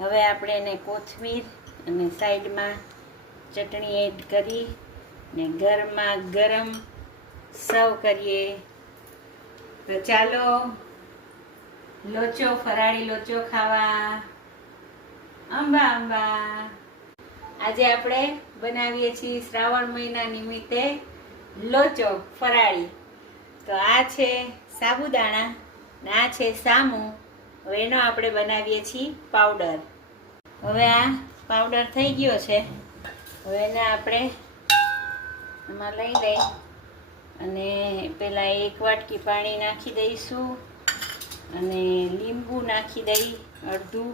હવે આપણે એને કોથમીર અને સાઈડમાં ચટણી એડ કરી ને ગરમા ગરમ સર્વ કરીએ. તો ચાલો લોચો, ફરાળી લોચો ખાવા. અંબા અંબા. આજે આપણે બનાવીએ છીએ શ્રાવણ મહિના નિમિત્તે લોચો ફરાળી. તો આ છે સાબુદાણા ને આ છે સામુ. હવે એનો આપણે બનાવીએ છીએ પાવડર. હવે આ પાવડર થઈ ગયો છે. હવે એને આપણે આમાં લઈ લઈ અને પહેલાં 1 વાટકી પાણી નાખી દઈશું અને લીંબુ નાખી દઈ અડધું.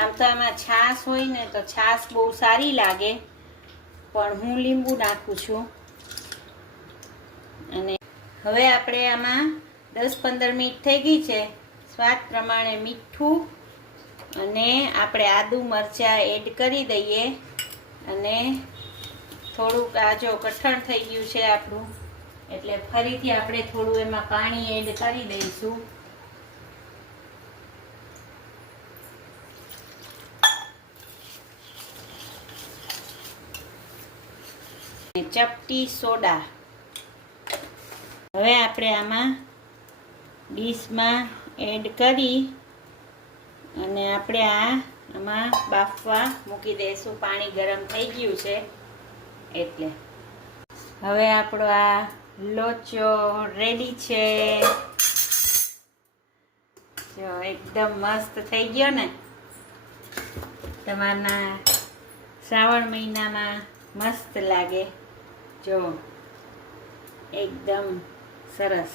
આમ તો આમાં છાશ હોય ને તો છાશ બહુ સારી લાગે, પણ હું લીંબુ નાખું છું. અને હવે આપણે આમાં 10-15 મિનિટ થઈ ગઈ છે. સ્વાદ પ્રમાણે મીઠું અને આપણે આદુ મરચાં એડ કરી દઈએ અને થોડુંક આ જો કઠણ થઈ ગયું છે આપણું, એટલે ફરીથી આપણે થોડું એમાં પાણી એડ કરી દઈશું. ચપટી સોડા. હવે આપણે આમાં ડીશમાં એડ કરી અને આપણે આમાં બાફવા મૂકી દઈશું. પાણી ગરમ થઈ ગયું છે એટલે. હવે આપણો આ લોચો રેડી છે. જો એકદમ મસ્ત થઈ ગયો ને. તમારના શ્રાવણ મહિનામાં મસ્ત લાગે. જો એકદમ સરસ.